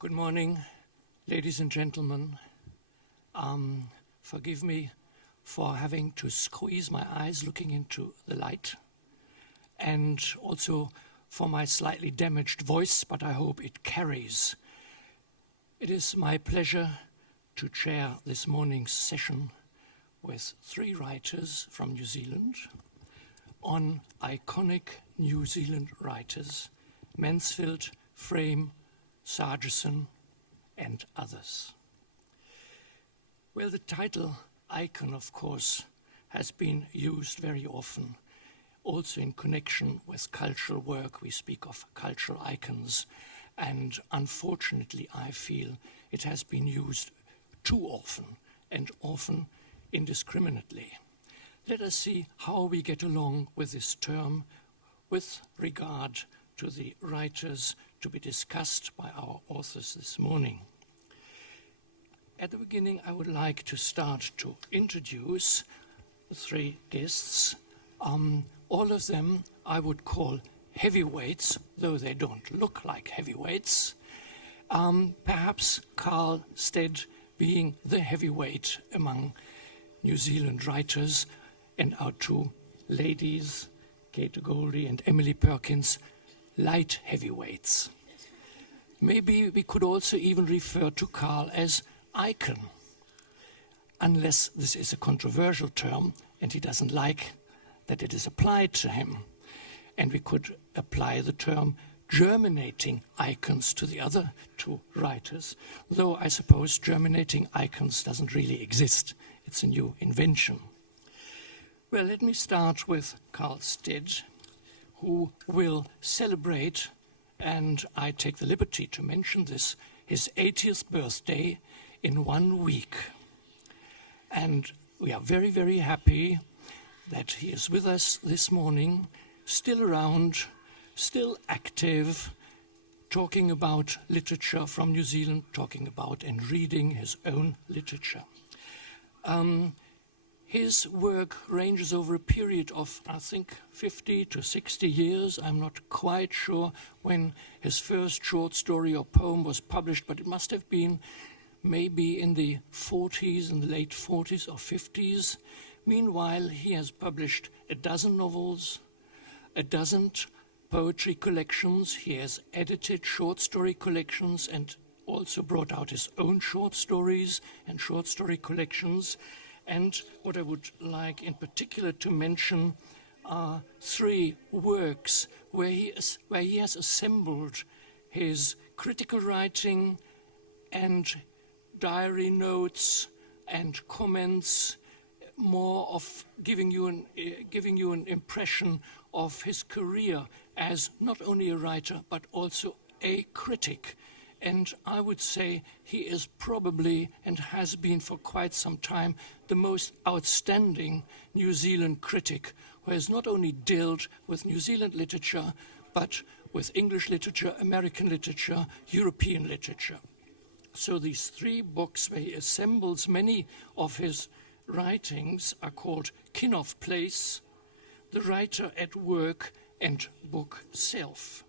Good morning, ladies and gentlemen. Forgive me for having to squeeze my eyes looking into the light, and also for my slightly damaged voice, but I hope it carries. It is my pleasure to chair this morning's session with three writers from New Zealand on iconic New Zealand writers: Mansfield, Frame, Sargeson, and others. Well, the title icon, of course, has been used very often. Also in connection with cultural work, we speak of cultural icons, and unfortunately, I feel it has been used too often, and often indiscriminately. Let us see how we get along with this term with regard to the writers to be discussed by our authors this morning. At the beginning, I would like to start to introduce the three guests. All of them I would call heavyweights, though they don't look like heavyweights. Perhaps Carl Stead being the heavyweight among New Zealand writers, and our two ladies, Kate Goldi and Emily Perkins, light heavyweights. Maybe we could also even refer to Carl as icon, unless this is a controversial term and he doesn't like that it is applied to him. And we could apply the term germinating icons to the other two writers, though I suppose germinating icons doesn't really exist. It's a new invention. Well, let me start with Carl Stead, who will celebrate, and I take the liberty to mention this, his 80th birthday in 1 week. And we are very, very happy that he is with us this morning, still around, still active, talking about literature from New Zealand, talking about and reading his own literature. His work ranges over a period of, I think, 50 to 60 years. I'm not quite sure when his first short story or poem was published, but it must have been maybe in the 40s, in the late 40s or 50s. Meanwhile, he has published a dozen novels, a dozen poetry collections. He has edited short story collections and also brought out his own short stories and short story collections. And what I would like in particular to mention are three works where he has assembled his critical writing and diary notes and comments, more of giving you an impression of his career as not only a writer but also a critic. And I would say he is probably, and has been for quite some time, the most outstanding New Zealand critic, who has not only dealt with New Zealand literature, but with English literature, American literature, European literature. So these three books where he assembles many of his writings are called Kin of Place, The Writer at Work, and Book Self.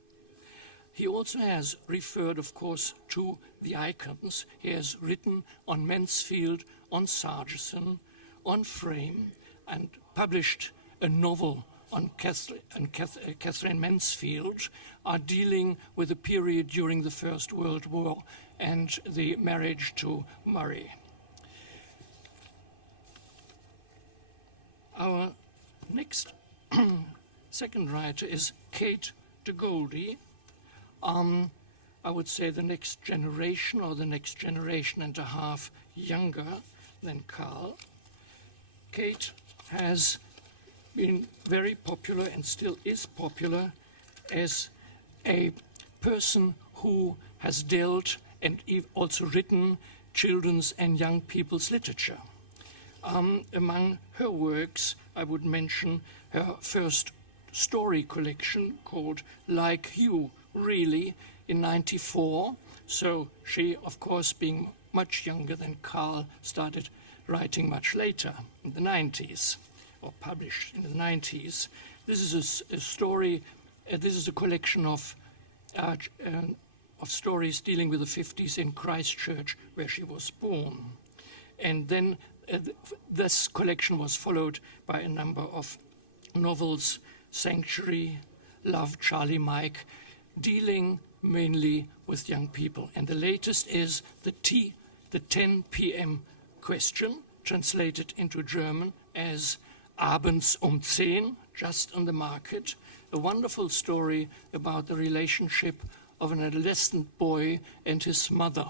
He also has referred, of course, to the icons. He has written on Mansfield, on Sargeson, on Frame, and published a novel on Catherine Mansfield are dealing with a period during the First World War and the marriage to Murray. Our next second writer is Kate de Goldi. I would say the next generation or the next generation and a half younger than Carl. Kate has been very popular and still is popular as a person who has dealt and also written children's and young people's literature. Among her works, I would mention her first story collection called Like You, Really, in '94. So she, of course, being much younger than Carl, started writing much later, in the 90s, or published in the 90s. This is a story, this is a collection of stories dealing with the 50s in Christchurch, where she was born. And then this collection was followed by a number of novels, Sanctuary, Love, Charlie, Mike, dealing mainly with young people. And the latest is the 10 p.m. question, translated into German as Abends 10, just on the market. A wonderful story about the relationship of an adolescent boy and his mother.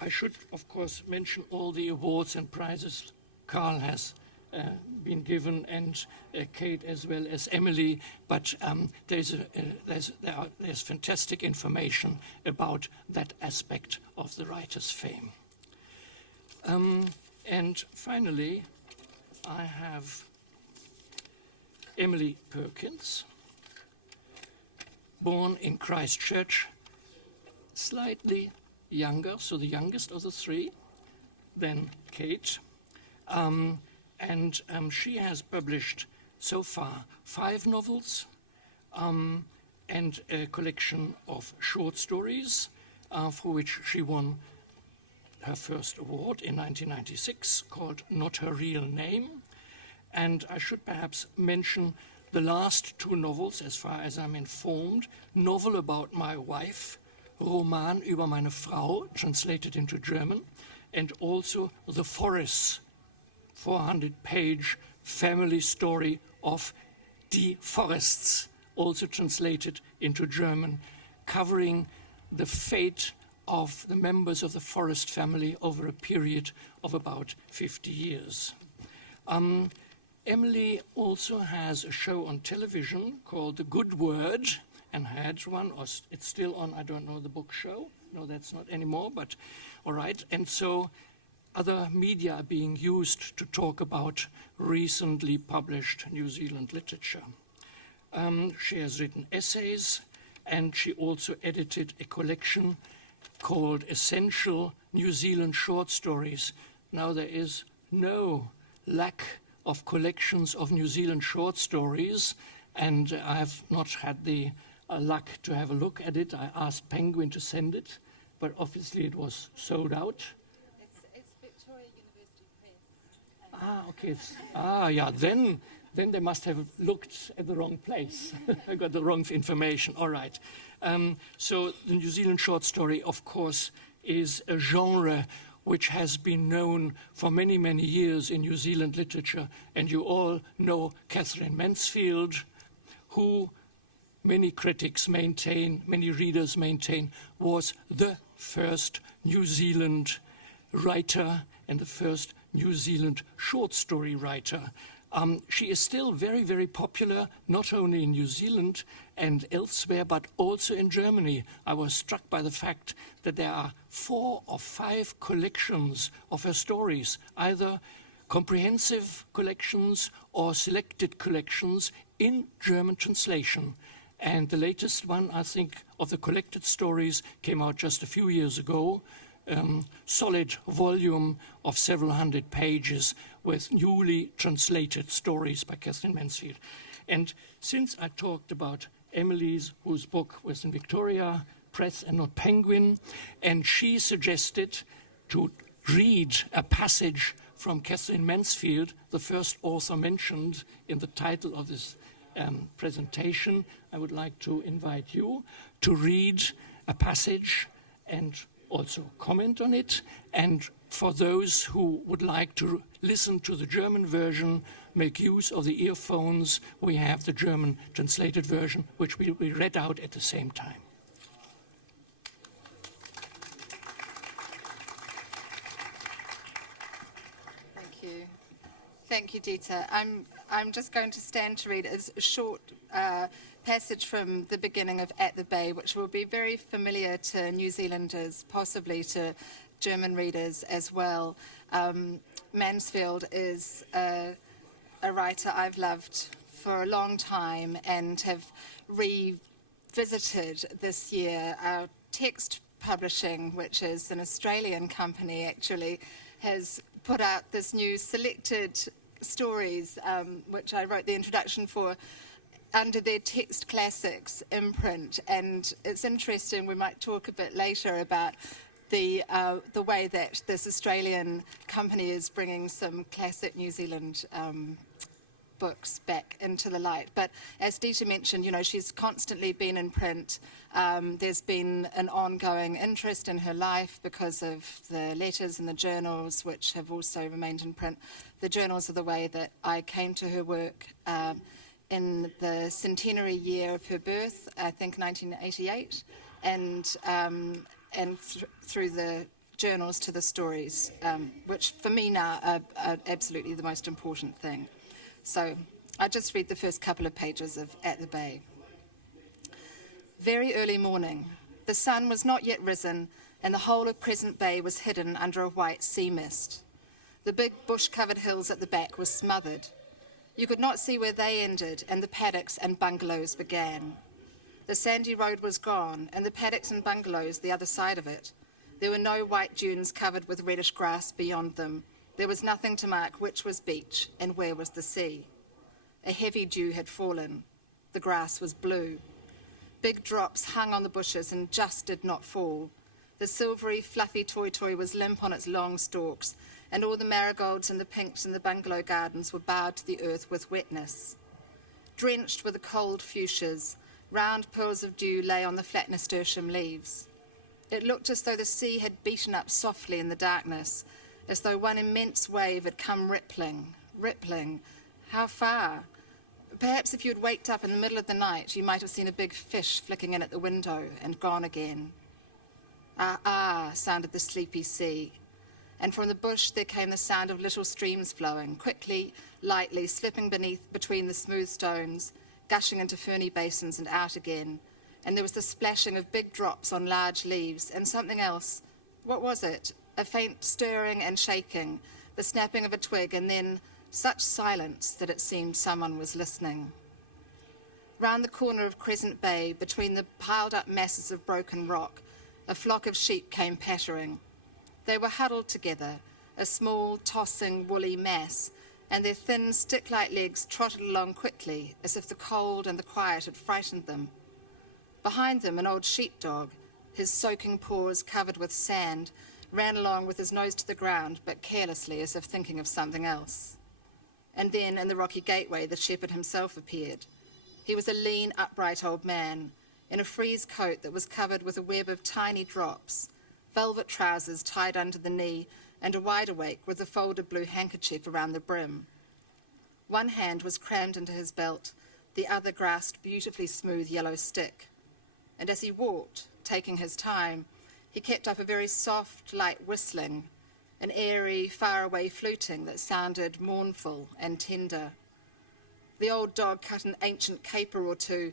I should, of course, mention all the awards and prizes Carl has been given, and Kate as well as Emily, but there's fantastic information about that aspect of the writer's fame. And finally, I have Emily Perkins, born in Christchurch, slightly younger, so the youngest of the three, than Kate. And she has published so far 5 novels and a collection of short stories for which she won her first award in 1996, called Not Her Real Name. And I should perhaps mention the last 2 novels, as far as I'm informed: Novel About My Wife, Roman über meine Frau, translated into German, and also The Forest, 400-page family story of Die Forests, also translated into German, covering the fate of the members of the Forest family over a period of about 50 years. Emily also has a show on television called The Good Word, and had one, or it's still on, I don't know, the book show. No, that's not anymore, but all right. And so other media are being used to talk about recently published New Zealand literature. She has written essays, and she also edited a collection called Essential New Zealand Short Stories. Now, there is no lack of collections of New Zealand short stories, and I have not had the luck to have a look at it. I asked Penguin to send it, but obviously it was sold out. It's Victoria University Press. Okay. Yeah, then they must have looked at the wrong place. I got the wrong information. All right. So the New Zealand short story, of course, is a genre which has been known for many, many years in New Zealand literature. And you all know Catherine Mansfield, who many critics maintain, many readers maintain, was the first New Zealand writer and the first New Zealand short story writer. She is still very, very popular, not only in New Zealand and elsewhere, but also in Germany. I was struck by the fact that there are 4 or 5 collections of her stories, either comprehensive collections or selected collections in German translation. And the latest one, I think, of the collected stories came out just a few years ago. Solid volume of several hundred pages with newly translated stories by Catherine Mansfield. And since I talked about Emily's, whose book was in Victoria Press and not Penguin, and she suggested to read a passage from Catherine Mansfield, the first author mentioned in the title of this presentation. I would like to invite you to read a passage and also comment on it. And for those who would like to listen to the German version, make use of the earphones. We have the German translated version, which will be read out at the same time. Thank you. Thank you, Dieter. I'm just going to stand to read a short passage from the beginning of At the Bay, which will be very familiar to New Zealanders, possibly to German readers as well. Mansfield is a writer I've loved for a long time and have revisited this year. Our Text Publishing, which is an Australian company actually, has put out this new selected stories, which I wrote the introduction for, under their Text Classics imprint. And it's interesting, we might talk a bit later about the way that this Australian company is bringing some classic New Zealand books back into the light. But as Dieter mentioned, you know, she's constantly been in print. There's been an ongoing interest in her life because of the letters and the journals, which have also remained in print. The journals are the way that I came to her work in the centenary year of her birth, I think 1988, and through the journals to the stories, which for me now are absolutely the most important thing. So I just read the first couple of pages of At the Bay. Very early morning. The sun was not yet risen, and the whole of Crescent Bay was hidden under a white sea mist. The big bush-covered hills at the back were smothered. You could not see where they ended, and the paddocks and bungalows began. The sandy road was gone, and the paddocks and bungalows the other side of it. There were no white dunes covered with reddish grass beyond them. There was nothing to mark which was beach and where was the sea. A heavy dew had fallen. The grass was blue. Big drops hung on the bushes and just did not fall. The silvery, fluffy toy was limp on its long stalks, and all the marigolds and the pinks in the bungalow gardens were bowed to the earth with wetness. Drenched were the cold fuchsias. Round pearls of dew lay on the flat nasturtium leaves. It looked as though the sea had beaten up softly in the darkness, as though one immense wave had come rippling. How far? Perhaps if you had waked up in the middle of the night, you might have seen a big fish flicking in at the window and gone again. Ah, ah, sounded the sleepy sea. And from the bush there came the sound of little streams flowing, quickly, lightly, slipping between the smooth stones, gushing into ferny basins and out again. And there was the splashing of big drops on large leaves, and something else. What was it? A faint stirring and shaking, the snapping of a twig, and then such silence that it seemed someone was listening. Round the corner of Crescent Bay, between the piled-up masses of broken rock, a flock of sheep came pattering. They were huddled together, a small, tossing, woolly mass, and their thin, stick-like legs trotted along quickly, as if the cold and the quiet had frightened them. Behind them, an old sheepdog, his soaking paws covered with sand, ran along with his nose to the ground, but carelessly, as if thinking of something else. And then, in the rocky gateway, the shepherd himself appeared. He was a lean, upright old man, in a frieze coat that was covered with a web of tiny drops, velvet trousers tied under the knee, and a wide-awake with a folded blue handkerchief around the brim. One hand was crammed into his belt, the other grasped beautifully smooth yellow stick. And as he walked, taking his time, he kept up a very soft, light whistling, an airy, faraway fluting that sounded mournful and tender. The old dog cut an ancient caper or two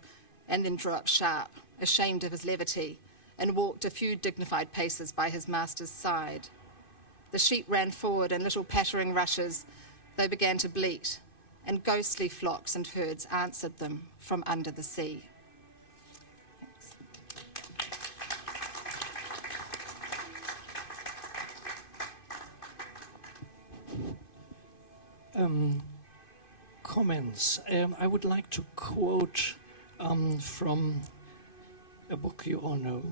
and then drew up sharp, ashamed of his levity, and walked a few dignified paces by his master's side. The sheep ran forward in little pattering rushes. They began to bleat, and ghostly flocks and herds answered them from under the sea. Comments. I would like to quote from a book you all know.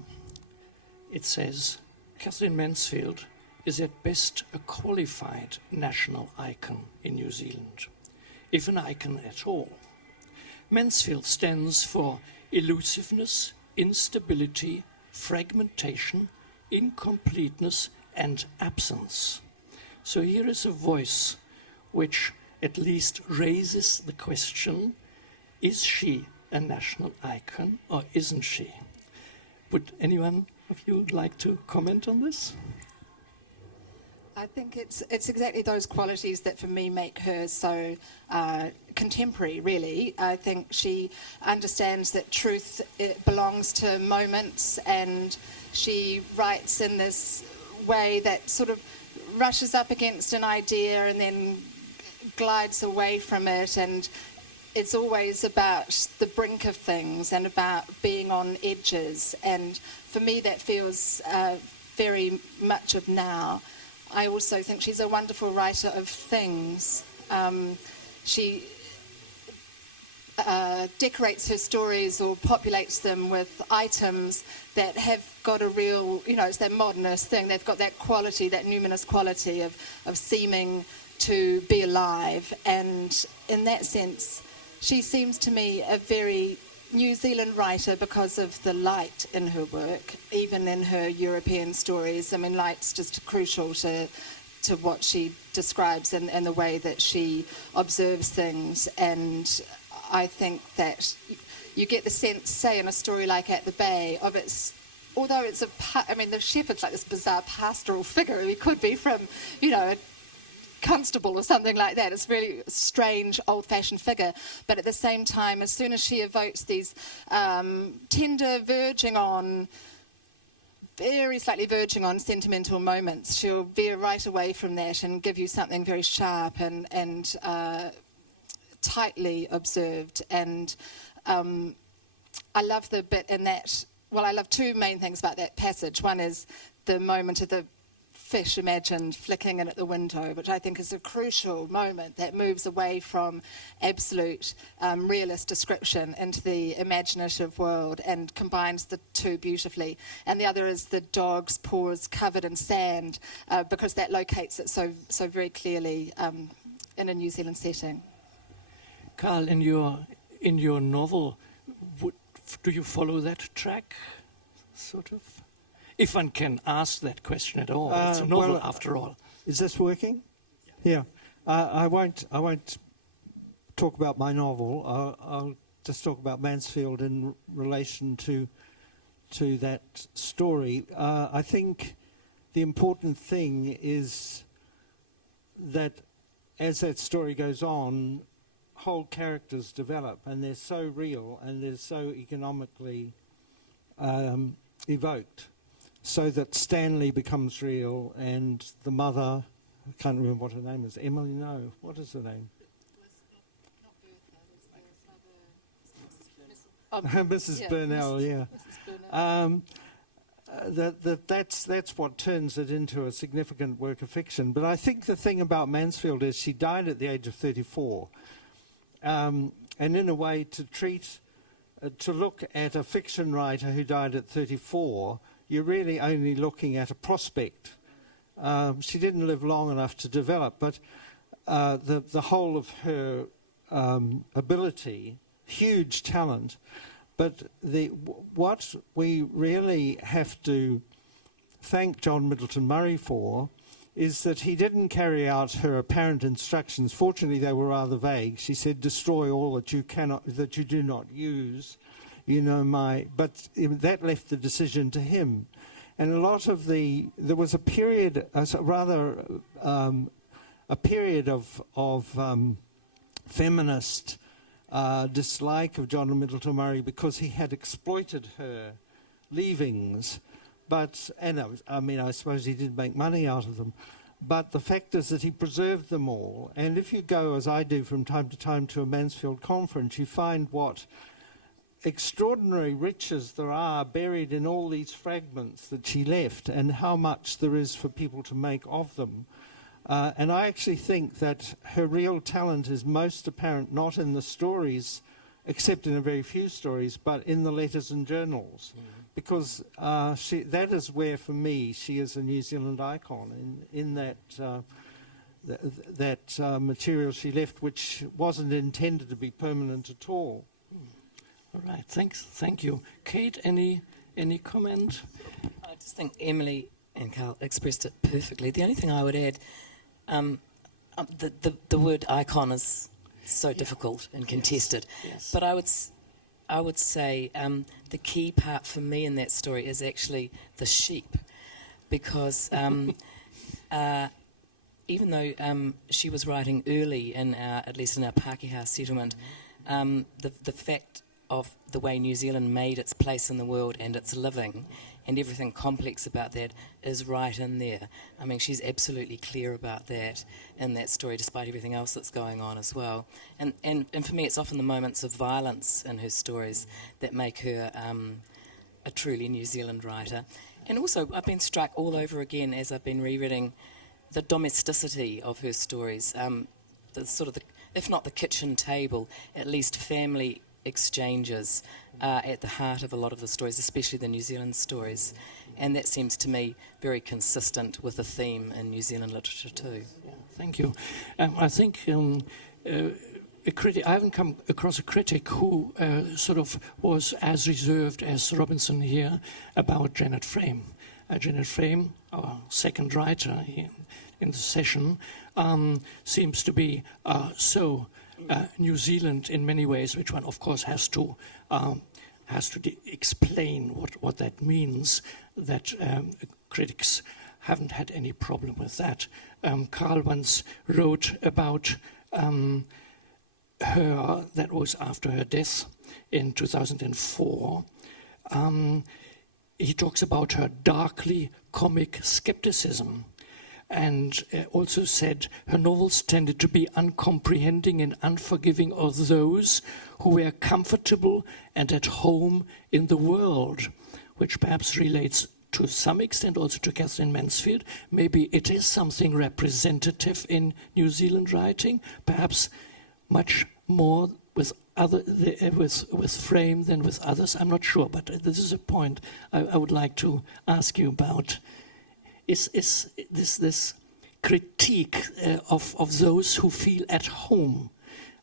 It says, Catherine Mansfield is at best a qualified national icon in New Zealand, if an icon at all. Mansfield stands for elusiveness, instability, fragmentation, incompleteness, and absence. So here is a voice which at least raises the question, is she a national icon or isn't she? Would anyone of you like to comment on this? I think it's exactly those qualities that for me make her so contemporary, really. I think she understands that truth, it belongs to moments, and she writes in this way that sort of rushes up against an idea and then glides away from it, and it's always about the brink of things and about being on edges, and for me that feels very much of now. I also think she's a wonderful writer of things. She decorates her stories or populates them with items that have got a real, it's that modernist thing. They've got that quality, that numinous quality of seeming to be alive. And in that sense, she seems to me a very New Zealand writer because of the light in her work, even in her European stories. I mean, light's just crucial to what she describes and the way that she observes things. And I think that you get the sense, say, in a story like At the Bay, of its, although it's the shepherd's like this bizarre pastoral figure. He could be from, a constable or something like that. It's really a strange, old-fashioned figure. But at the same time, as soon as she evokes these tender, very slightly verging on sentimental moments, she'll veer right away from that and give you something very sharp and tightly observed. And I love the bit in that, I love two main things about that passage. One is the moment of the fish imagined flicking in at the window, which I think is a crucial moment that moves away from absolute realist description into the imaginative world and combines the two beautifully. And the other is the dog's paws covered in sand, because that locates it so very clearly in a New Zealand setting. Carl, in your novel, do you follow that track, sort of? If one can ask that question at all. It's a novel, after all. Is this working? Yeah. I won't talk about my novel. I'll just talk about Mansfield in relation to that story. I think the important thing is that as that story goes on, whole characters develop, and they're so real and they're so economically evoked. So that Stanley becomes real, and the mother, I can't remember what her name is, Emily, no, what is her name? Mrs. Burnell, yeah. That's what turns it into a significant work of fiction. But I think the thing about Mansfield is she died at the age of 34. And in a way, to look at a fiction writer who died at 34, you're really only looking at a prospect. She didn't live long enough to develop, but the whole of her ability, huge talent, but what we really have to thank John Middleton Murray for is that he didn't carry out her apparent instructions. Fortunately, they were rather vague. She said, "Destroy all that you do not use." But that left the decision to him. And there was a period, a period of feminist dislike of John Middleton Murray because he had exploited her leavings. I suppose he did make money out of them. But the fact is that he preserved them all. And if you go, as I do from time to time, to a Mansfield conference, you find what extraordinary riches there are buried in all these fragments that she left, and how much there is for people to make of them. And I actually think that her real talent is most apparent not in the stories, except in a very few stories, but in the letters and journals. because that is where, for me, she is a New Zealand icon in that material she left, which wasn't intended to be permanent at all. All right, thank you. Kate, any comment? I just think Emily and Carl expressed it perfectly. The only thing I would add, the word icon is so difficult and contested, Yes. but I would say the key part for me in that story is actually the sheep, because even though she was writing early in at least in our Pākehā settlement, the fact of the way New Zealand made its place in the world and its living and everything complex about that is right in there. I mean, she's absolutely clear about that in that story, despite everything else that's going on as well. And for me, it's often the moments of violence in her stories that make her a truly New Zealand writer. And also, I've been struck all over again as I've been rereading the domesticity of her stories, if not the kitchen table, at least family exchanges at the heart of a lot of the stories, especially the New Zealand stories. And that seems to me very consistent with the theme in New Zealand literature too. Yeah, thank you. I think a critic, I haven't come across a critic who sort of was as reserved as Robinson here about Janet Frame. Janet Frame, our second writer here in the session, seems to be so New Zealand in many ways, which one of course has to explain what that means, that critics haven't had any problem with that. Carl once wrote about her, that was after her death in 2004. He talks about her darkly comic skepticism, and also said her novels tended to be uncomprehending and unforgiving of those who were comfortable and at home in the world, which perhaps relates to some extent also to Catherine Mansfield. Maybe it is something representative in New Zealand writing, perhaps much more with Frame than with others. I'm not sure, but this is a point I would like to ask you about. Is this critique of those who feel at home,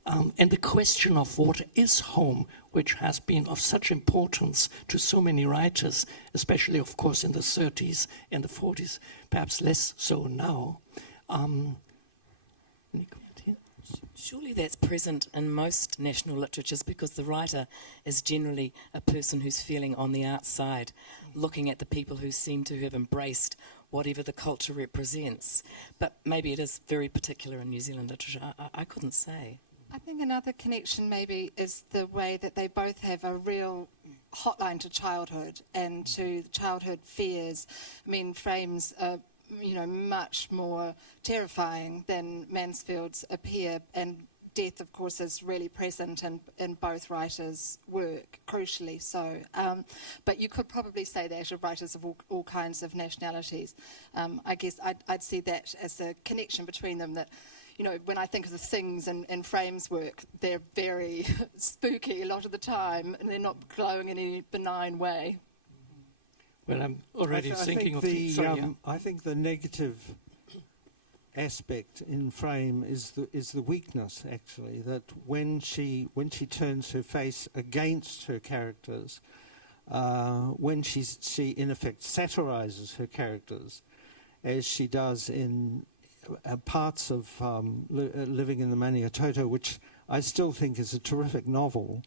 and the question of what is home, which has been of such importance to so many writers, especially, of course, in the 30s and the 40s, perhaps less so now. Any comment here? Surely that's present in most national literatures, because the writer is generally a person who's feeling on the outside, looking at the people who seem to have embraced whatever the culture represents. But maybe it is very particular in New Zealand literature. I couldn't say. I think another connection maybe is the way that they both have a real hotline to childhood and to childhood fears. I mean, Frame's much more terrifying than Mansfield's appear, and death, of course, is really present in both writers' work, crucially so. But you could probably say that of writers of all kinds of nationalities. I guess I'd see that as a connection between them, that, when I think of the things in Frame's work, they're very spooky a lot of the time, and they're not glowing in any benign way. Well, I'm already thinking of the... I think the negative aspect in Frame is the weakness, actually, that when she turns her face against her characters, when she in effect satirizes her characters, as she does in parts of Living in the Maniatoto, which I still think is a terrific novel,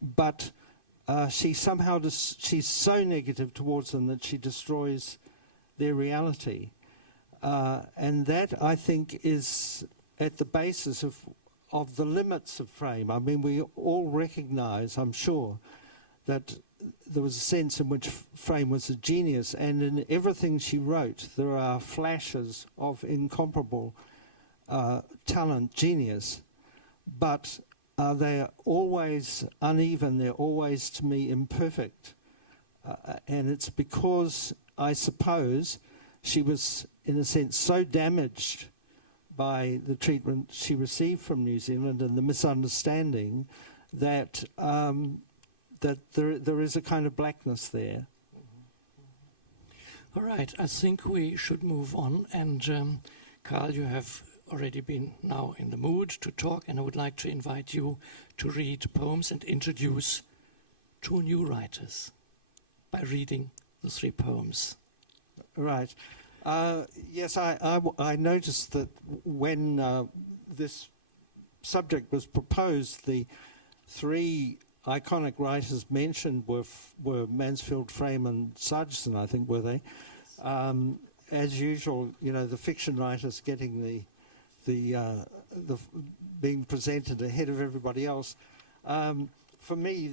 but she's so negative towards them that she destroys their reality. And that, I think, is at the basis of the limits of Frame. I mean, we all recognise, I'm sure, that there was a sense in which Frame was a genius, and in everything she wrote, there are flashes of incomparable talent, genius, but they're always uneven, they're always, to me, imperfect. And it's because, I suppose, she was, in a sense, so damaged by the treatment she received from New Zealand and the misunderstanding that that there is a kind of blackness there. All right, I think we should move on. And Carl, you have already been now in the mood to talk, and I would like to invite you to read poems and introduce 2 new writers by reading the 3 poems. Right. Yes, I noticed that when this subject was proposed, the 3 iconic writers mentioned were Mansfield, Frame, and Sargeson, I think, were they? As usual, the fiction writers getting the being presented ahead of everybody else. For me,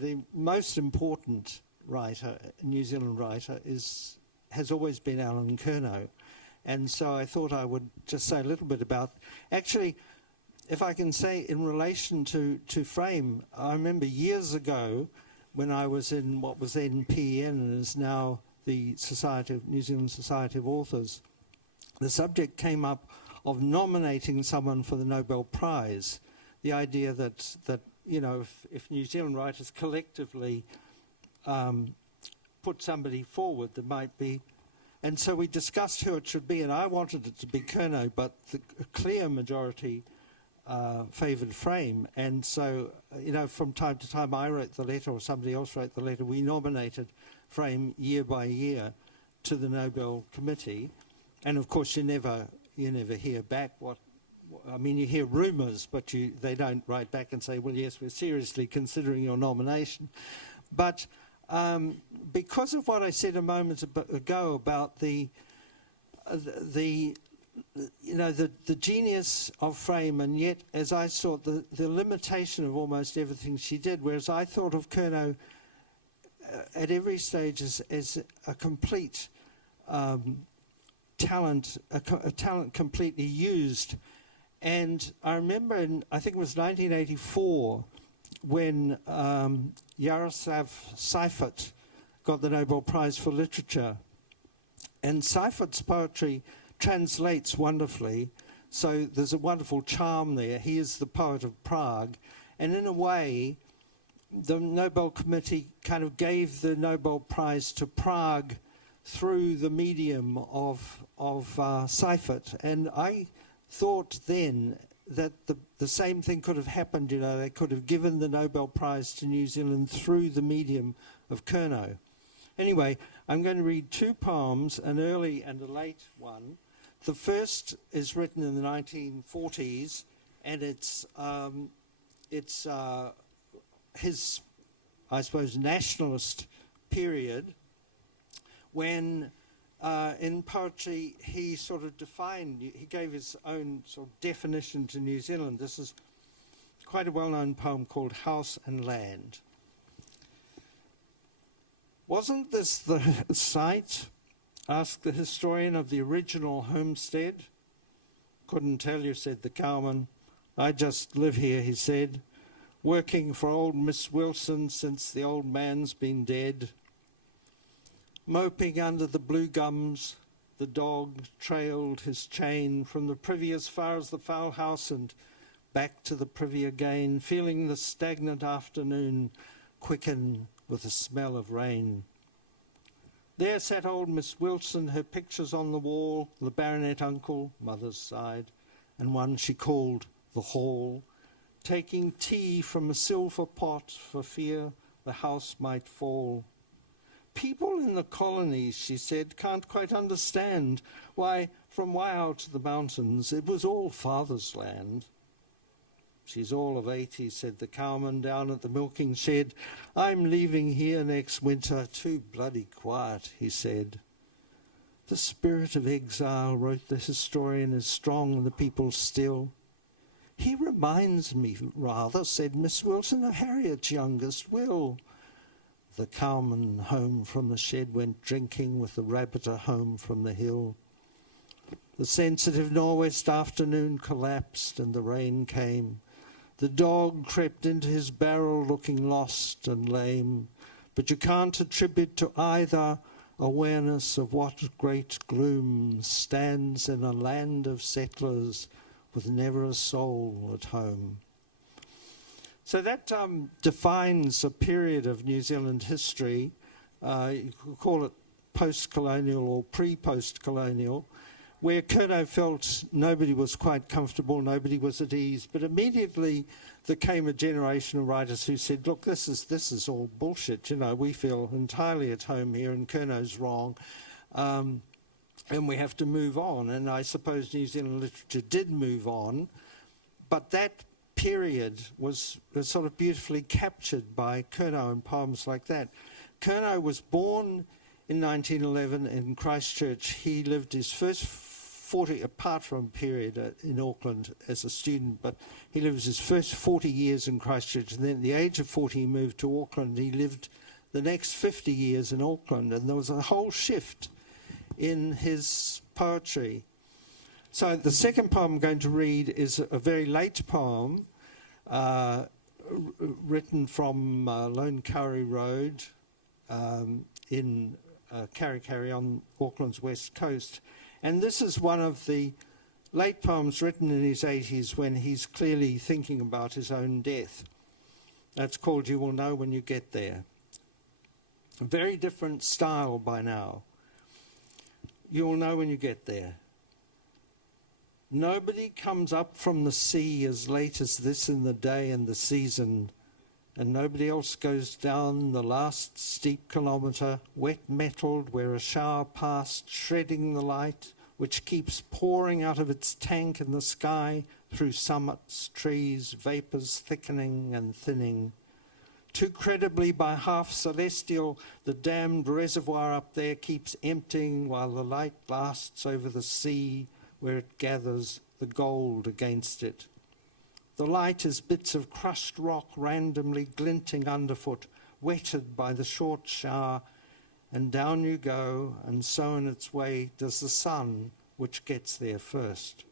the most important writer, New Zealand writer, has always been Alan Curnow, and so I thought I would just say a little bit about. Actually, if I can say in relation to Frame, I remember years ago when I was in what was then PEN and is now the New Zealand Society of Authors, the subject came up of nominating someone for the Nobel Prize. The idea that if New Zealand writers collectively put somebody forward, there might be. And so we discussed who it should be, and I wanted it to be Curnow, but a clear majority favoured Frame. And so, from time to time I wrote the letter or somebody else wrote the letter. We nominated Frame year by year to the Nobel Committee. And of course you never hear back you hear rumours, but they don't write back and say, well, yes, we're seriously considering your nomination. But because of what I said a moment ago about the genius of Frame, and yet, as I saw, the limitation of almost everything she did, whereas I thought of Curnow at every stage as a complete talent, a talent completely used. And I remember I think it was 1984, when Jaroslav Seifert got the Nobel Prize for Literature. And Seifert's poetry translates wonderfully, so there's a wonderful charm there. He is the poet of Prague. And in a way, the Nobel Committee kind of gave the Nobel Prize to Prague through the medium of Seifert. And I thought then that the same thing could have happened. They could have given the Nobel Prize to New Zealand through the medium of Curnow. Anyway, I'm going to read 2 poems, an early and a late one. The first is written in the 1940s, and it's his, I suppose, nationalist period, when in poetry he sort of he gave his own sort of definition to New Zealand. This is quite a well-known poem called House and Land. Wasn't this the site, asked the historian, of the original homestead? Couldn't tell you, said the cowman. I just live here, he said, working for old Miss Wilson since the old man's been dead. Moping under the blue gums, the dog trailed his chain from the privy as far as the fowl house and back to the privy again, feeling the stagnant afternoon quicken with the smell of rain. There sat old Miss Wilson, her pictures on the wall, the baronet uncle, mother's side, and one she called the hall, taking tea from a silver pot for fear the house might fall. People in the colonies, she said, can't quite understand why from Waiau to the mountains it was all father's land. She's all of 80, said the cowman down at the milking shed. I'm leaving here next winter, too bloody quiet, he said. The spirit of exile, wrote the historian, is strong in the people still. He reminds me rather, said Miss Wilson, of Harriet's youngest Will. The cowman home from the shed went drinking with the rabbiter home from the hill. The sensitive nor'west afternoon collapsed and the rain came. The dog crept into his barrel looking lost and lame, but you can't attribute to either awareness of what great gloom stands in a land of settlers with never a soul at home. So that defines a period of New Zealand history. You could call it post-colonial or pre-post-colonial, where Curnow felt nobody was quite comfortable, nobody was at ease, but immediately there came a generation of writers who said, look, this is all bullshit, we feel entirely at home here and Curnow's wrong, and we have to move on. And I suppose New Zealand literature did move on, but that period was sort of beautifully captured by Curnow and poems like that. Curnow was born in 1911 in Christchurch. He lived his first 40, apart from a period in Auckland as a student, but he lived his first 40 years in Christchurch, and then at the age of 40 he moved to Auckland. He lived the next 50 years in Auckland, and there was a whole shift in his poetry. So the second poem I'm going to read is a very late poem, written from Lone Curry Road in Karikari on Auckland's west coast. And this is one of the late poems written in his 80s when he's clearly thinking about his own death. That's called You Will Know When You Get There. A very different style by now. You will know when you get there. Nobody comes up from the sea as late as this in the day and the season, and nobody else goes down the last steep kilometre, wet-metalled where a shower passed, shredding the light, which keeps pouring out of its tank in the sky through summits, trees, vapours thickening and thinning. Too credibly by half celestial, the damned reservoir up there keeps emptying while the light lasts over the sea where it gathers the gold against it. The light is bits of crushed rock randomly glinting underfoot, wetted by the short shower, and down you go, and so in its way does the sun, which gets there first.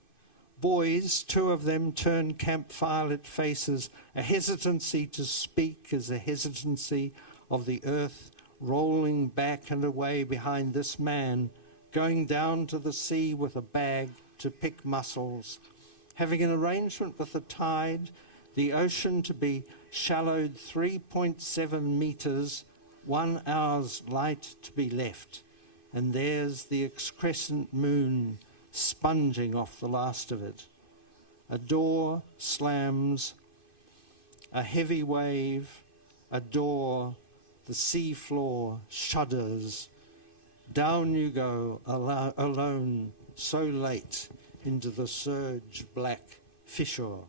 Boys, two of them, turn camp-firelit faces. A hesitancy to speak is a hesitancy of the earth rolling back and away behind this man, going down to the sea with a bag to pick mussels, having an arrangement with the tide, the ocean to be shallowed 3.7 metres, 1 hour's light to be left, and there's the excrescent moon sponging off the last of it. A door slams, a heavy wave, a door, the sea floor shudders. Down you go, alone, so late, into the surge black fissure.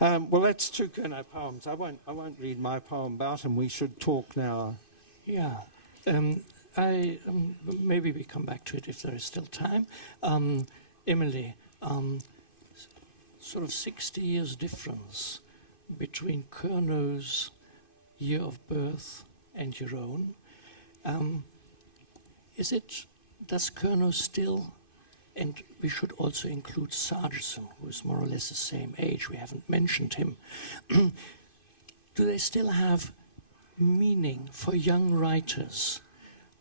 Well, that's two Curnow poems. I won't read my poem about him. We should talk now. Yeah. Maybe we come back to it if there is still time. Emily, sort of 60 years difference between Curnow's year of birth and your own. Does Curnow still, and we should also include Sargeson, who is more or less the same age, we haven't mentioned him. Do they still have meaning for young writers?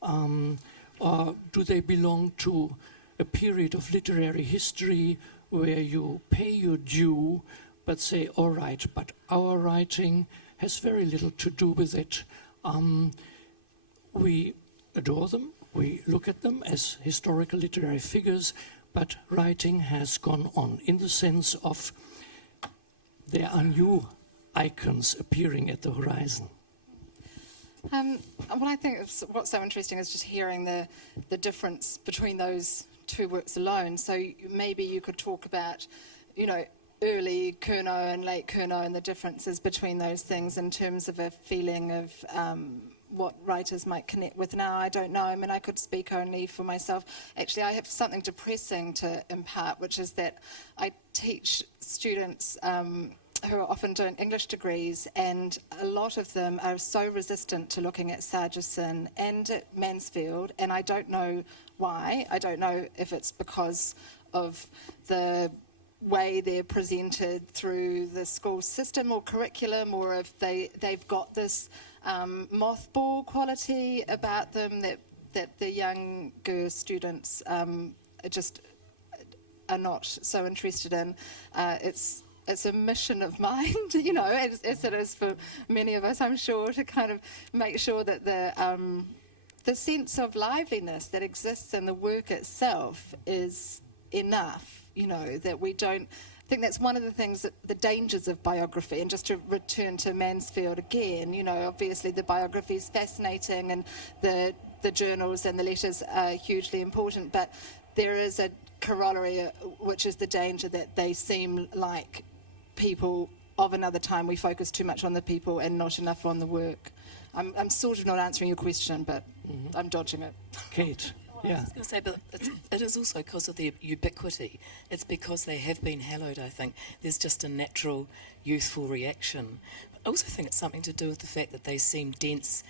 Or do they belong to a period of literary history where you pay your due but say, all right, but our writing has very little to do with it. We adore them, we look at them as historical literary figures, but writing has gone on in the sense of there are new icons appearing at the horizon. Well, I think what's so interesting is just hearing the difference between those two works alone. So maybe you could talk about, early Curnow and late Curnow and the differences between those things in terms of a feeling of what writers might connect with now. I don't know. I mean, I could speak only for myself. Actually, I have something depressing to impart, which is that I teach students who are often doing English degrees, and a lot of them are so resistant to looking at Sargeson and at Mansfield, and I don't know why. I don't know if it's because of the way they're presented through the school system or curriculum, or if they've got this mothball quality about them that the younger students just are not so interested in. it's a mission of mine, you know, as it is for many of us, I'm sure, to kind of make sure that the sense of liveliness that exists in the work itself is enough, you know, that we don't. I think that's one of the things, the dangers of biography. And just to return to Mansfield again, you know, obviously the biography is fascinating and the journals and the letters are hugely important, but there is a corollary, which is the danger that they seem like people of another time. We focus too much on the people and not enough on the work. I'm sort of not answering your question, but I'm dodging it. Kate, I yeah. was going to say, but it is also because of their ubiquity. It's because they have been hallowed, I think. There's just a natural, youthful reaction. I also think it's something to do with the fact that they seem dense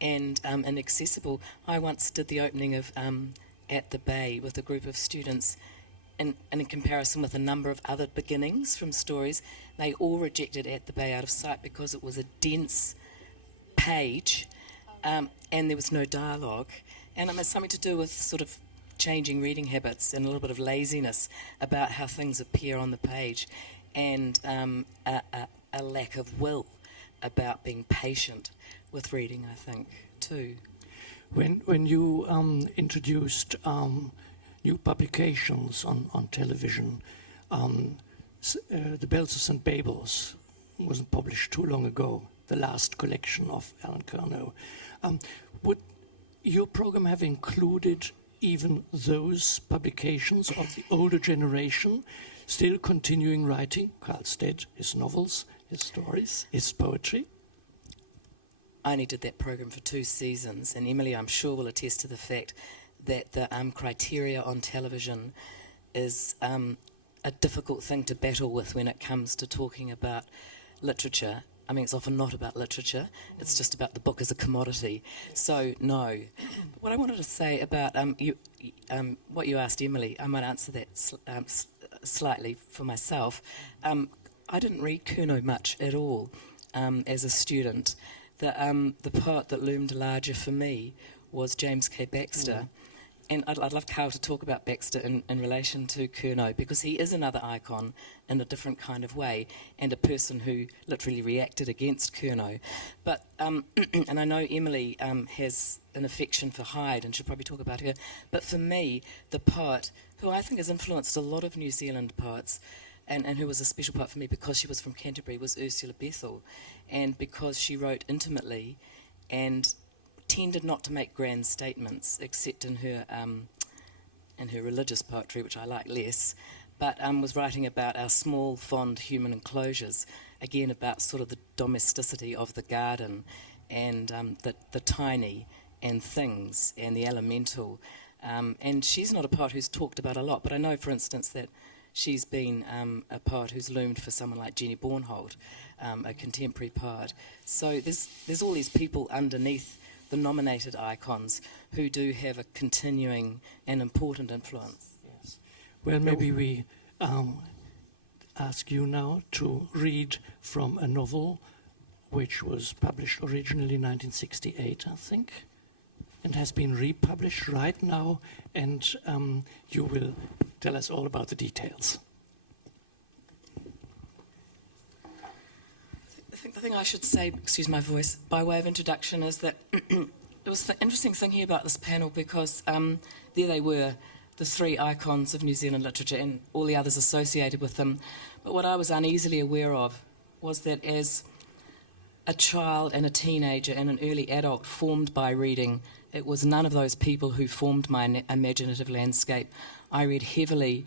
and inaccessible. I once did the opening of At the Bay with a group of students, and in comparison with a number of other beginnings from stories, they all rejected At the Bay out of sight because it was a dense page and there was no dialogue. And it has something to do with sort of changing reading habits and a little bit of laziness about how things appear on the page, and a lack of will about being patient with reading, I think, too. When you introduced new publications on television, The Bells of St. Babels wasn't published too long ago, the last collection of Alan Curnow. Would your program have included even those publications of the older generation, still continuing writing? Carl Stead, his novels, his stories, his poetry? I only did that program for 2 seasons, and Emily, I'm sure, will attest to the fact that the criteria on television is a difficult thing to battle with when it comes to talking about literature. I mean, it's often not about literature, it's just about the book as a commodity. So, no. But what I wanted to say about what you asked Emily, I might answer that slightly for myself. I didn't read Curnow much at all as a student. The poet that loomed larger for me was James K. Baxter. And I'd love Carl to talk about Baxter in relation to Curnow, because he is another icon in a different kind of way, and a person who literally reacted against Curnow. But, and I know Emily has an affection for Hyde, and she'll probably talk about her, but for me, the poet who I think has influenced a lot of New Zealand poets, and who was a special poet for me because she was from Canterbury, was Ursula Bethel, and because she wrote intimately and tended not to make grand statements, except in her religious poetry, which I like less, but was writing about our small, fond human enclosures, again about sort of the domesticity of the garden, and the tiny and things and the elemental. And she's not a poet who's talked about a lot, but I know, for instance, that she's been a poet who's loomed for someone like Jenny Bornholdt, a contemporary poet. So there's all these people underneath the nominated icons who do have a continuing and important influence. Yes. Well, maybe we ask you now to read from a novel which was published originally in 1968, I think, and has been republished right now, and you will tell us all about the details. I think the thing I should say, excuse my voice, by way of introduction, is that it was the interesting thing here about this panel, because there they were, the 3 icons of New Zealand literature and all the others associated with them. But what I was uneasily aware of was that as a child and a teenager and an early adult formed by reading, it was none of those people who formed my imaginative landscape. I read heavily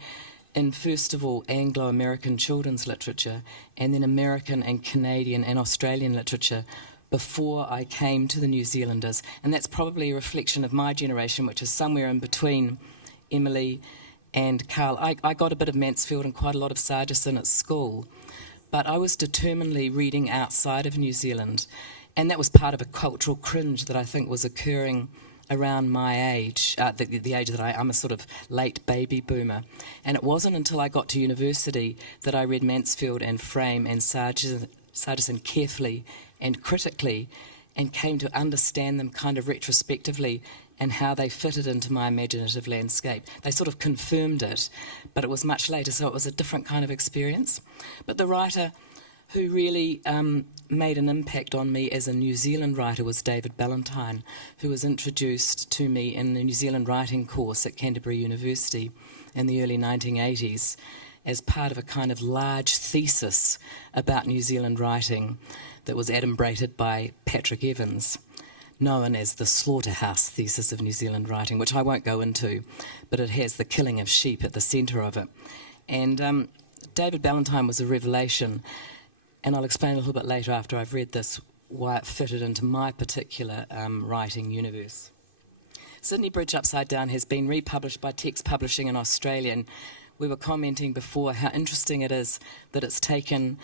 in, first of all, Anglo-American children's literature, and then American and Canadian and Australian literature before I came to the New Zealanders. And that's probably a reflection of my generation, which is somewhere in between Emily and Carl. I got a bit of Mansfield and quite a lot of Sargeson at school, but I was determinedly reading outside of New Zealand, and that was part of a cultural cringe that I think was occurring around my age, the age that I'm a sort of late baby boomer. And it wasn't until I got to university that I read Mansfield and Frame and Sargeson carefully and critically, and came to understand them kind of retrospectively and how they fitted into my imaginative landscape. They sort of confirmed it, but it was much later, so it was a different kind of experience. But the writer who really made an impact on me as a New Zealand writer was David Ballentine, who was introduced to me in the New Zealand writing course at Canterbury University in the early 1980s as part of a kind of large thesis about New Zealand writing that was adumbrated by Patrick Evans, known as the Slaughterhouse thesis of New Zealand writing, which I won't go into, but it has the killing of sheep at the centre of it. And David Ballentine was a revelation, and I'll explain a little bit later after I've read this why it fitted into my particular writing universe. Sydney Bridge Upside Down has been republished by Text Publishing in Australia, and we were commenting before how interesting it is that it's taken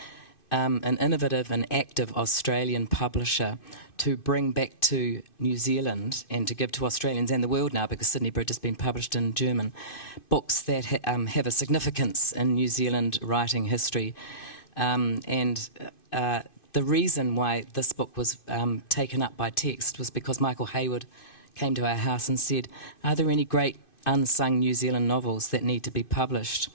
an innovative and active Australian publisher to bring back to New Zealand and to give to Australians and the world now, because Sydney Bridge has been published in German, books that have a significance in New Zealand writing history. The reason why this book was taken up by Text was because Michael Hayward came to our house and said, "Are there any great unsung New Zealand novels that need to be published?"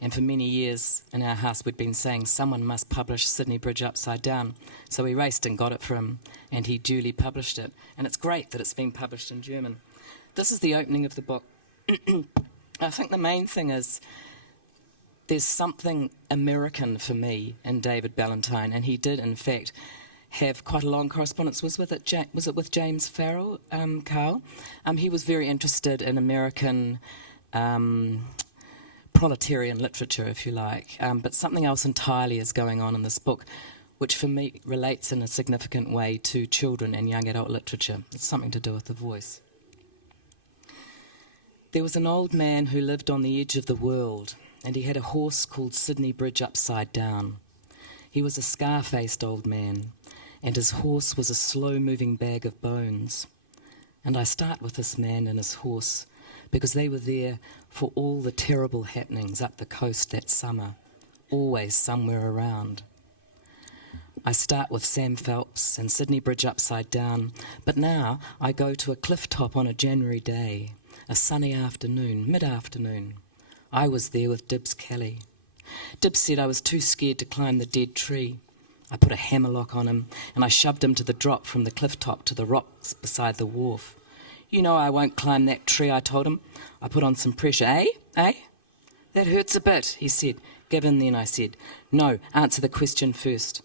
And for many years in our house we'd been saying someone must publish Sydney Bridge Upside Down. So we raced and got it for him, and he duly published it. And it's great that it's been published in German. This is the opening of the book. I think the main thing is there's something American for me in David Ballentine, and he did in fact have quite a long correspondence. Was it with James Farrell, Carl? He was very interested in American proletarian literature, if you like, but something else entirely is going on in this book, which for me relates in a significant way to children and young adult literature. It's something to do with the voice. There was an old man who lived on the edge of the world, and he had a horse called Sydney Bridge Upside Down. He was a scar-faced old man, and his horse was a slow-moving bag of bones. And I start with this man and his horse because they were there for all the terrible happenings up the coast that summer, always somewhere around. I start with Sam Phelps and Sydney Bridge Upside Down, but now I go to a cliff top on a January day, a sunny afternoon, mid-afternoon. I was there with Dibs Kelly. Dibs said I was too scared to climb the dead tree. I put a hammerlock on him, and I shoved him to the drop from the cliff top to the rocks beside the wharf. "You know I won't climb that tree," I told him. I put on some pressure. Eh? "That hurts a bit," he said. "Give in then," I said. "No, answer the question first."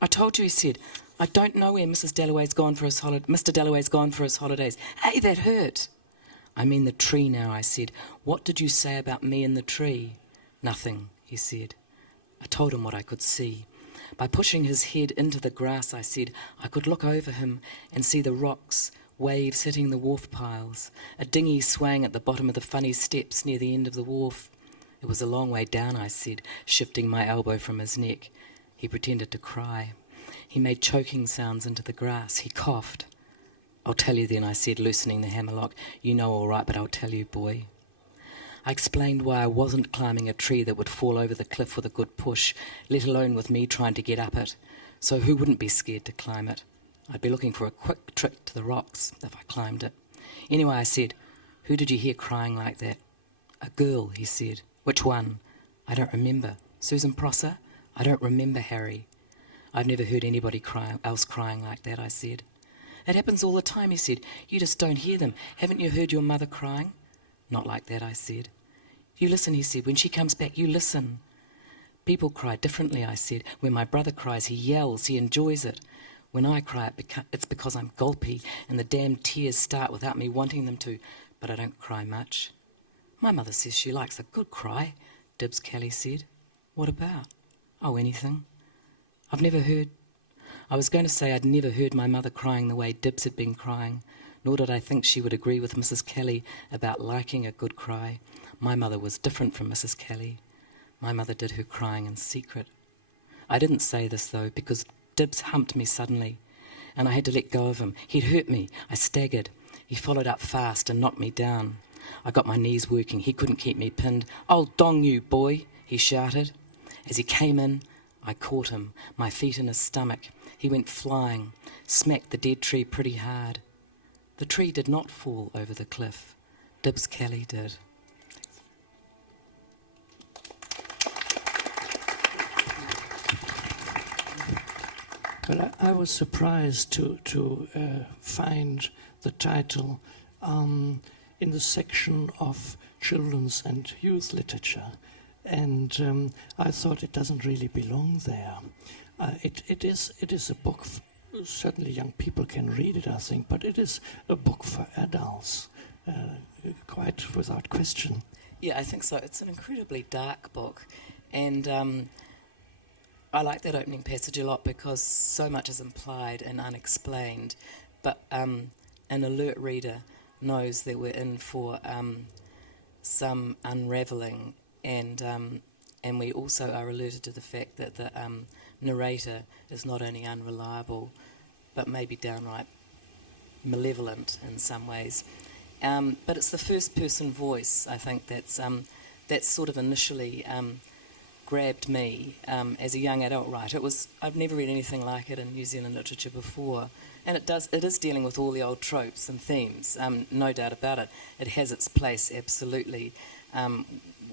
"I told you," he said. "I don't know where Mr. Dalloway's gone for his holidays. Hey, that hurt." "I mean the tree now," I said. "What did you say about me in the tree?" "Nothing," he said. I told him what I could see. By pushing his head into the grass, I said, I could look over him and see the rocks, waves hitting the wharf piles, a dinghy swaying at the bottom of the funny steps near the end of the wharf. It was a long way down, I said, shifting my elbow from his neck. He pretended to cry. He made choking sounds into the grass. He coughed. "I'll tell you then," I said, loosening the hammerlock. "You know all right, but I'll tell you, boy." I explained why I wasn't climbing a tree that would fall over the cliff with a good push, let alone with me trying to get up it. So who wouldn't be scared to climb it? I'd be looking for a quick trick to the rocks if I climbed it. Anyway, I said, "Who did you hear crying like that?" "A girl," he said. "Which one?" "I don't remember." "Susan Prosser?" "I don't remember, Harry." "I've never heard anybody else crying like that," I said. "It happens all the time," he said. "You just don't hear them. Haven't you heard your mother crying?" "Not like that," I said. "You listen," he said. "When she comes back, you listen." "People cry differently," I said. "When my brother cries, he yells, he enjoys it. When I cry, it's because I'm gulpy and the damn tears start without me wanting them to, but I don't cry much." "My mother says she likes a good cry," Dibs Kelly said. "What about?" "Oh, anything." I was going to say I'd never heard my mother crying the way Dibs had been crying, nor did I think she would agree with Mrs. Kelly about liking a good cry. My mother was different from Mrs. Kelly. My mother did her crying in secret. I didn't say this, though, because Dibs humped me suddenly, and I had to let go of him. He'd hurt me. I staggered. He followed up fast and knocked me down. I got my knees working. He couldn't keep me pinned. "I'll dong you, boy," he shouted. As he came in, I caught him, my feet in his stomach. He went flying, smacked the dead tree pretty hard. The tree did not fall over the cliff. Dibs Kelly did. But I was surprised to find the title in the section of children's and youth literature, and I thought it doesn't really belong there. It is a book. Certainly, young people can read it, I think, but it is a book for adults, quite without question. Yeah, I think so. It's an incredibly dark book, and I like that opening passage a lot because so much is implied and unexplained, but an alert reader knows that we're in for some unravelling, and we also are alerted to the fact that the narrator is not only unreliable, but maybe downright malevolent in some ways. But it's the first-person voice, I think, that's sort of initially grabbed me as a young adult writer. I've never read anything like it in New Zealand literature before, and it is dealing with all the old tropes and themes, no doubt about it. It has its place, absolutely,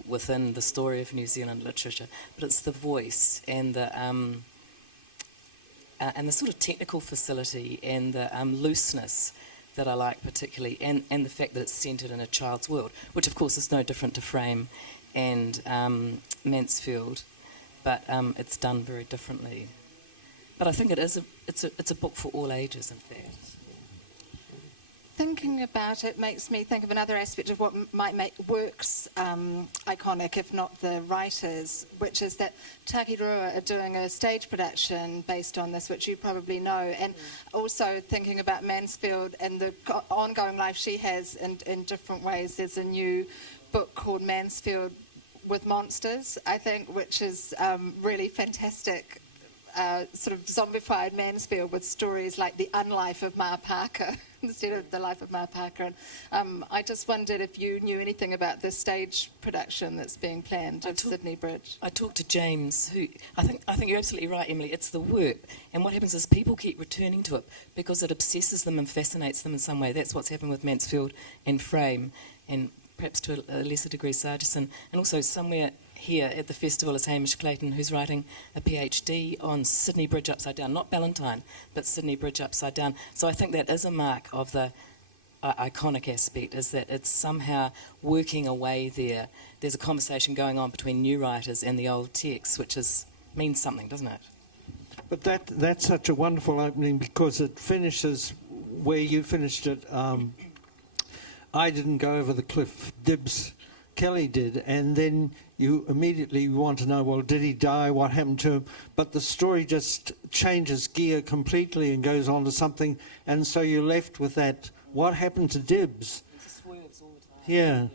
within the story of New Zealand literature, but it's the voice and the sort of technical facility and the looseness that I like particularly, and the fact that it's centred in a child's world, which of course is no different to Frame and Mansfield, but it's done very differently. But I think it's a book for all ages, in fact. Thinking about it makes me think of another aspect of what might make works iconic, if not the writers, which is that Takiroa are doing a stage production based on this, which you probably know, and also thinking about Mansfield and the ongoing life she has in different ways. There's a new book called Mansfield with Monsters, I think, which is really fantastic. Sort of zombified Mansfield with stories like the unlife of Ma Parker instead of the life of Ma Parker. And I just wondered if you knew anything about this stage production that's being planned of Sydney Bridge. I talked to James, who I think you're absolutely right, Emily. It's the work, and what happens is people keep returning to it because it obsesses them and fascinates them in some way. That's what's happened with Mansfield and Frame, and perhaps to a lesser degree Sargeson, and also somewhere here at the festival is Hamish Clayton, who's writing a PhD on Sydney Bridge Upside Down, not Ballentine, but Sydney Bridge Upside Down. So I think that is a mark of the iconic aspect, is that it's somehow working away there. There's a conversation going on between new writers and the old texts, which means something, doesn't it? But that's such a wonderful opening because it finishes where you finished it. I didn't go over the cliff. Dibs Kelly did, and then you immediately want to know, well, did he die? What happened to him? But the story just changes gear completely and goes on to something, and so you're left with that, what happened to Dibs? It swerves all the time.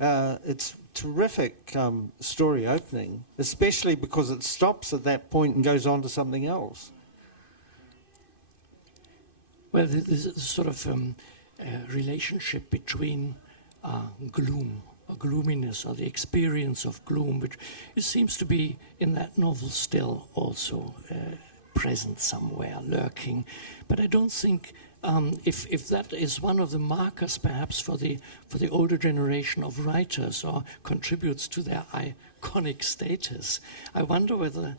Yeah. It's terrific story opening, especially because it stops at that point and goes on to something else. Well, there's a sort of relationship between gloom, or gloominess, or the experience of gloom, which it seems to be in that novel still also present somewhere, lurking. But I don't think if that is one of the markers, perhaps for the older generation of writers, or contributes to their iconic status. I wonder whether,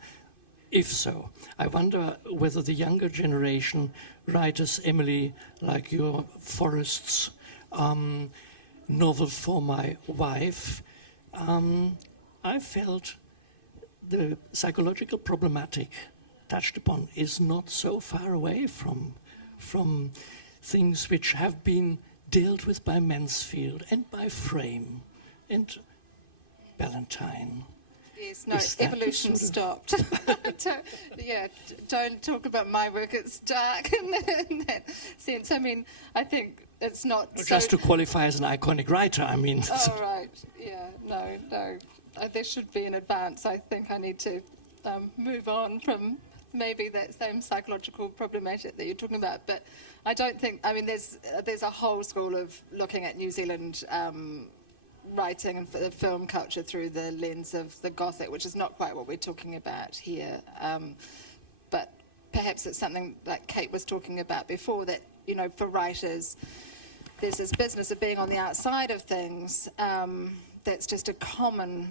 if so, I wonder whether the younger generation writers, Emily, like your Forest's novel For My Wife, I felt the psychological problematic touched upon is not so far away from things which have been dealt with by Mansfield and by Frame and Ballentine. Yes, no, evolution stopped. Don't talk about my work, it's dark in that sense. I mean, I think it's not just to qualify as an iconic writer, I mean. Oh, right, yeah, no. There should be an advance. I think I need to move on from maybe that same psychological problematic that you're talking about. But I don't think, I mean, there's a whole school of looking at New Zealand writing and the film culture through the lens of the Gothic, which is not quite what we're talking about here. But perhaps it's something like Kate was talking about before, that, you know, for writers, there's this business of being on the outside of things that's just a common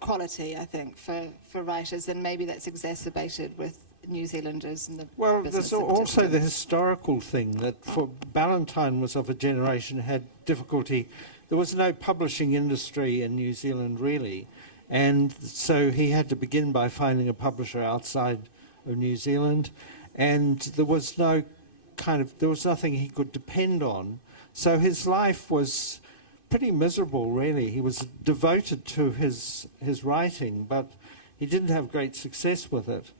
quality, I think, for writers, and maybe that's exacerbated with New Zealanders and the Well, business there's in also particular. the historical thing that for Ballentine was of a generation had difficulty. There was no publishing industry in New Zealand really, and so he had to begin by finding a publisher outside of New Zealand, and there was nothing he could depend on. So his life was pretty miserable, really. He was devoted to his writing, but he didn't have great success with it.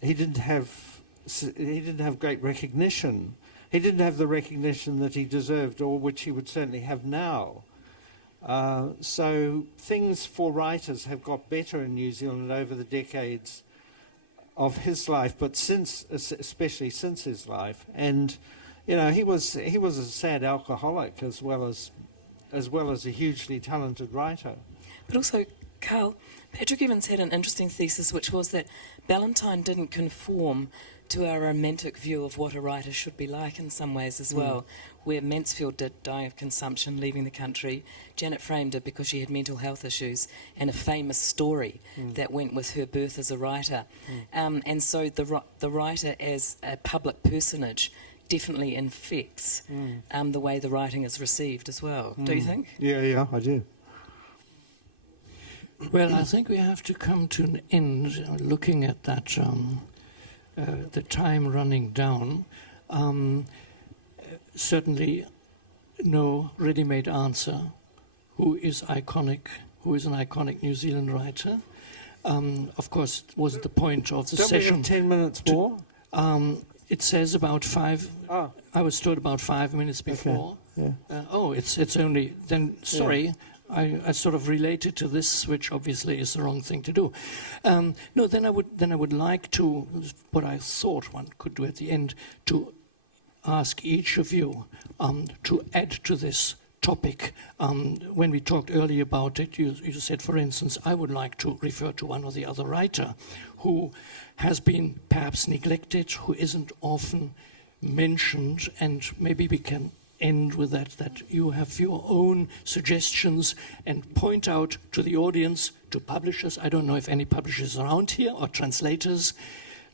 He didn't have great recognition. He didn't have the recognition that he deserved, or which he would certainly have now. So things for writers have got better in New Zealand over the decades of his life, but especially since his life. And you know, he was a sad alcoholic as well as a hugely talented writer. But also, Carl, Patrick Evans had an interesting thesis, which was that Ballentine didn't conform to our romantic view of what a writer should be like in some ways as well, where Mansfield did die of consumption, leaving the country. Janet Frame did because she had mental health issues, and a famous story that went with her birth as a writer. And so the writer as a public personage definitely infects the way the writing is received as well. Do you think? Yeah, I do. Well, I think we have to come to an end looking at that, the time running down. Certainly no ready-made answer. Who is an iconic New Zealand writer? Of course, was the point of the Don't we session. have 10 minutes more? It says about 5. Oh. I was told about 5 minutes before. Yeah. It's only then. Sorry. Yeah. I sort of related to this, which obviously is the wrong thing to do. No, then I would like to, what I thought one could do at the end, to ask each of you to add to this topic. When we talked earlier about it, you said, for instance, I would like to refer to one or the other writer who has been perhaps neglected, who isn't often mentioned, and maybe we can end with that you have your own suggestions and point out to the audience, to publishers. I don't know if any publishers are around here or translators.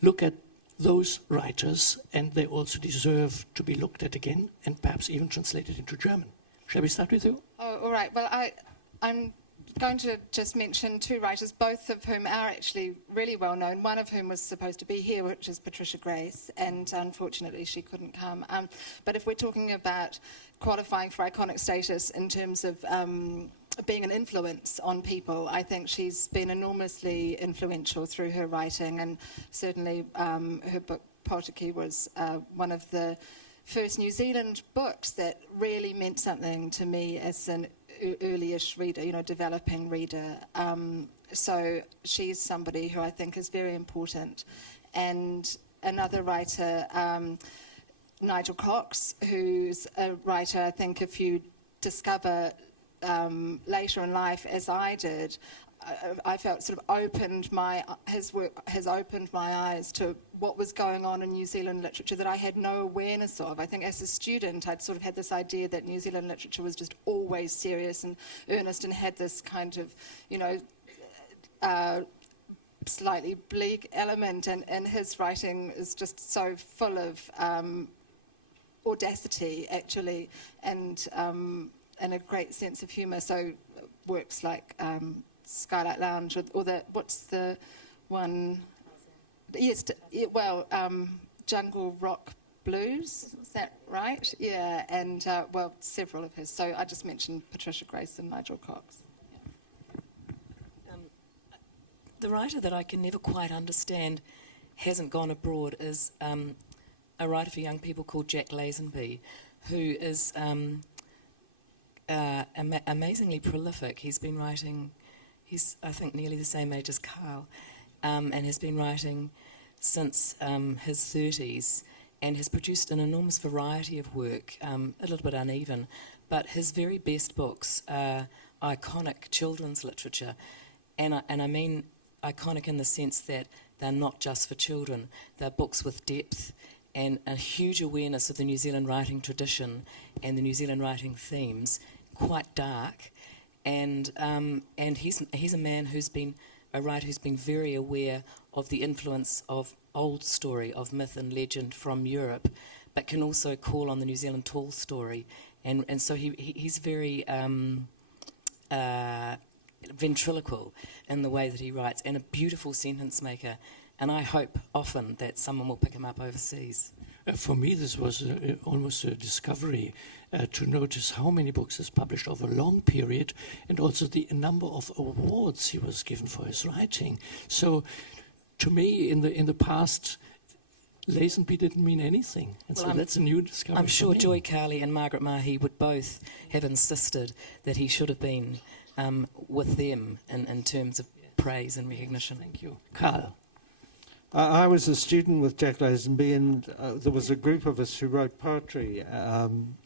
Look at those writers, and they also deserve to be looked at again and perhaps even translated into German. Shall we start with you? Oh, all right. Well, I'm going to just mention 2 writers, both of whom are actually really well known, one of whom was supposed to be here, which is Patricia Grace, and unfortunately she couldn't come. But if we're talking about qualifying for iconic status in terms of being an influence on people, I think she's been enormously influential through her writing, and certainly her book Potiki was one of the first New Zealand books that really meant something to me as an early-ish reader, you know, developing reader. So she's somebody who I think is very important. And another writer, Nigel Cox, who's a writer, I think if you discover later in life, as I did, I felt sort of his work has opened my eyes to what was going on in New Zealand literature that I had no awareness of. I think as a student, I'd sort of had this idea that New Zealand literature was just always serious and earnest and had this kind of, you know, slightly bleak element. And his writing is just so full of audacity, actually, and a great sense of humour. So works like Skylight Lounge, or what's the one? Yes, Jungle Rock Blues, is that right? Yeah, and several of his. So I just mentioned Patricia Grace and Nigel Cox. Yeah. The writer that I can never quite understand hasn't gone abroad is a writer for young people called Jack Lazenby, who is amazingly prolific. He's been writing. He's, I think, nearly the same age as Carl, and has been writing since his 30s, and has produced an enormous variety of work, a little bit uneven, but his very best books are iconic children's literature, and I mean iconic in the sense that They're not just for children. They're books with depth and a huge awareness of the New Zealand writing tradition and the New Zealand writing themes, quite dark. And he's a man who's been a writer who's been very aware of the influence of old story, of myth and legend from Europe, but can also call on the New Zealand tall story. And so he's very ventriloquial in the way that he writes, and a beautiful sentence maker. And I hope often that someone will pick him up overseas. For me, this was almost a discovery to notice how many books he's published over a long period, and also the number of awards he was given for his writing. So, to me, in the past, Lazenby didn't mean anything, and well, so that's a new discovery. I'm sure for me. Joy Carley and Margaret Mahy would both have insisted that he should have been with them in terms of praise and recognition. Thank you, Carl. I was a student with Jack Lazenby, and there was a group of us who wrote poetry.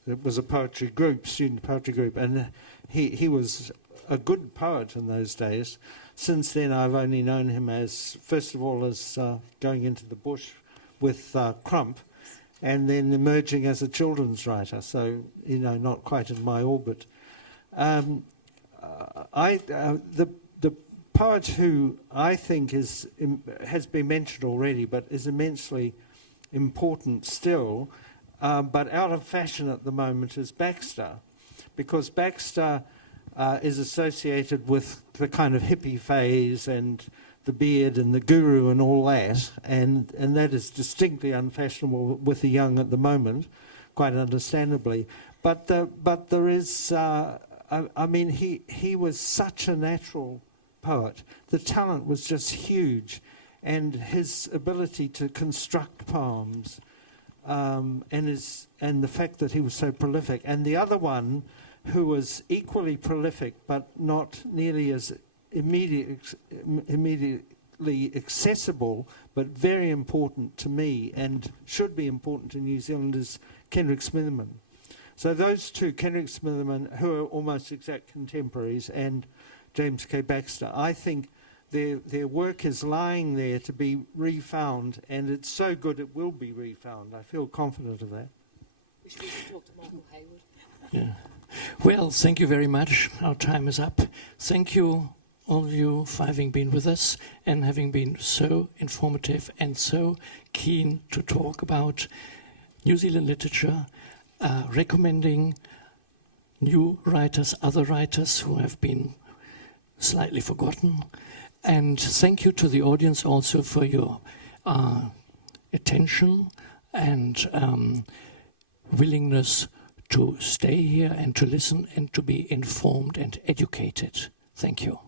It was a poetry group, student poetry group, and he was a good poet in those days. Since then, I've only known him as, first of all, as going into the bush with Crump, and then emerging as a children's writer, so, not quite in my orbit. The poet who I think has been mentioned already, but is immensely important still, but out of fashion at the moment, is Baxter, because Baxter is associated with the kind of hippie phase and the beard and the guru and all that, and that is distinctly unfashionable with the young at the moment, quite understandably. But there is, he was such a natural poet. The talent was just huge, and his ability to construct poems, and the fact that he was so prolific. And the other one, who was equally prolific but not nearly as immediately accessible, but very important to me and should be important to New Zealand, is Kenrick Smitherman. So those two, Kenrick Smitherman, who are almost exact contemporaries, and James K. Baxter, I think their work is lying there to be refound, and it's so good it will be refound. I feel confident of that. We should talk to Michael Hayward. Yeah. Well, thank you very much. Our time is up. Thank you, all of you, for having been with us and having been so informative and so keen to talk about New Zealand literature, recommending new writers, other writers who have been slightly forgotten. And thank you to the audience also for your attention and willingness to stay here and to listen and to be informed and educated. Thank you.